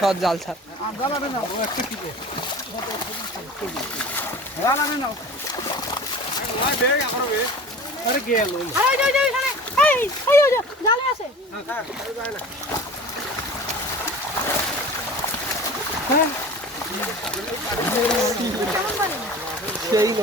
সব জাল ছাড় সেই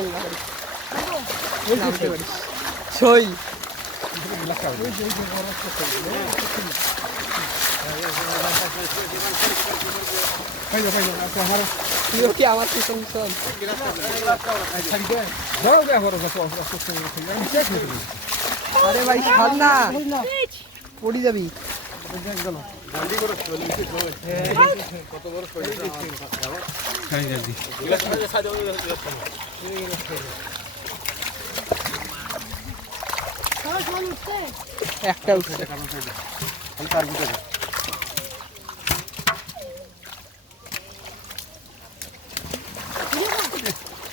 কি আমার আরে ভাই ছাড় না পড়ি যাবি একটা উঠছে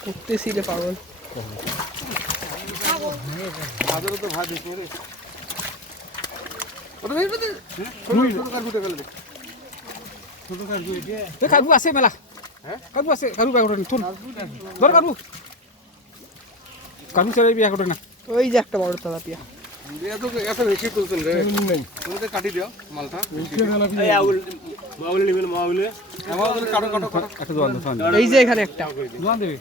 উঠতেছি রে পাগল কারু আছে মেলা কারু আছে কারু বিয়া করেন থুন ধর কারু কারু ছেড়ে বিয়া করে না ওই যে একটা বড় তেলাপিয়া এত বেশি তুলছেন রে তুমি কাটি দিও মালটা এই যে এখানে একটা দোয়ান দেবে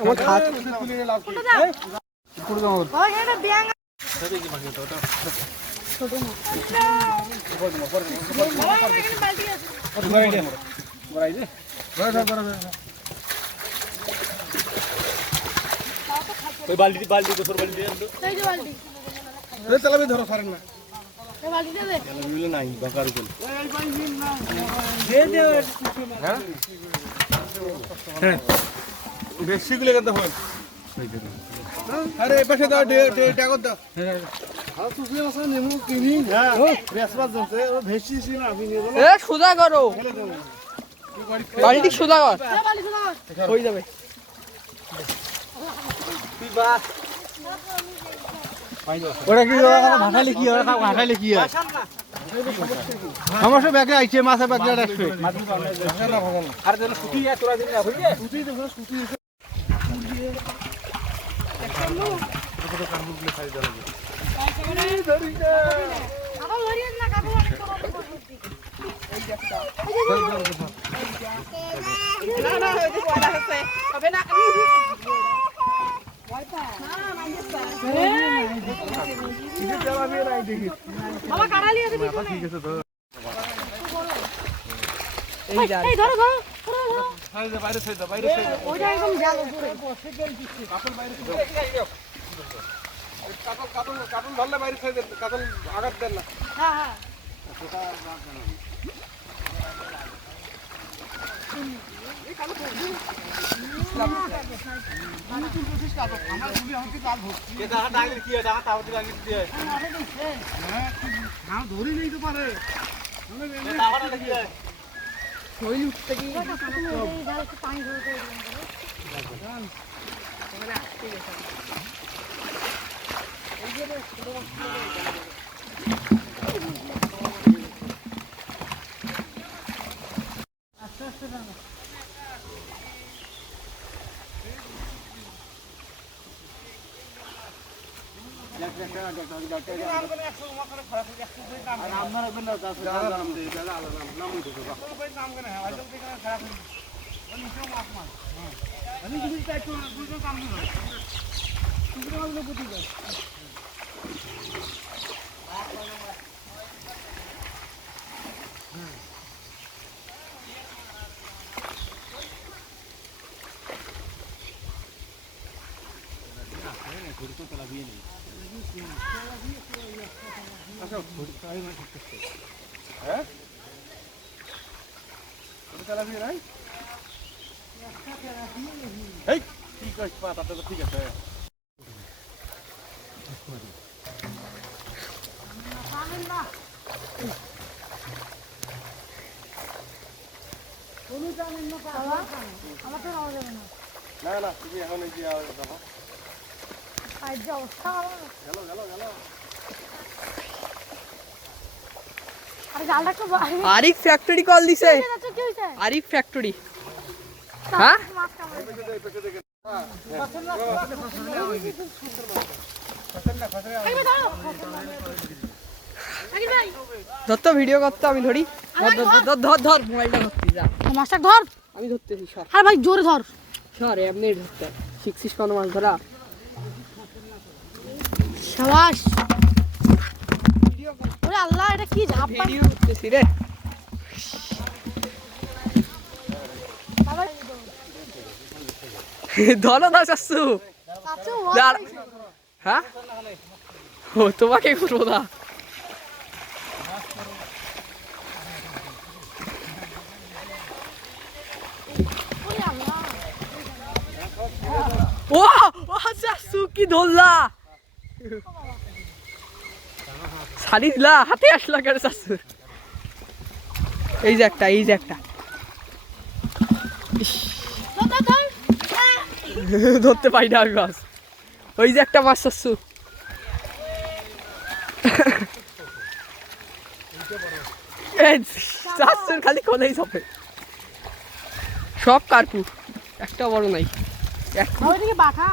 আমার হাত বালতি বালতি গোসর বালতি তেলাপি ধরো সরেন না তেলাপি নাই বাঁকার উপর বেশি গুলো কেন হয় আরে এই পাশে দাও টাগর দাও সোজা করো বালতি সোজা কর হয়ে যাবে ওটা কি ভাষালে কি হয় ভাষালে কি হয় সমস্যা ব্যাগে আইছে মাছের ব্যাগে আসবে আর যেন ছুটি তোরা দিন না বুঝলি ছুটি দেখো ছুটি কাটল ধরলে বাইরে কাটল আঘাত দেন না ধরি নিতে পারে এই কি কইছ পাতা তো ঠিক আছে না না তুমি এখন এই যে যাবো আরিফ ফ্যাক্টরি কল দিছে আরিফ ফ্যাক্টরি হ্যাঁ ধর তো ভিডিও করতে আমি ধরি ধর ধর ধর মোবাইলটা ধরতে যা মাছটা ধর আমি ধরতেছি সর আরে ভাই জোরে ধর সর এমনি ধরতে শিখছিস কোনো মাছ ধরা শাবাশ ওরে আল্লাহ এটা কি ঝাপ ভিডিও করতেছি রে বাবা ধরো দাস আসছু কাছে হ্যাঁ ও তোমাকে করবো না ওরে আল্লাহ ও ও আসছু কি ধরলা ছাড়ি দিলা হাতে আসলা কেন আসছু এই যে একটা ইস, ধর ধর ধরতে পারি না আমি মাছ ওই যে একটা মাছ আসছু খালি কোনাই সবে সব কার্পু একটা বড় নাই ওইদিকে বাঁকা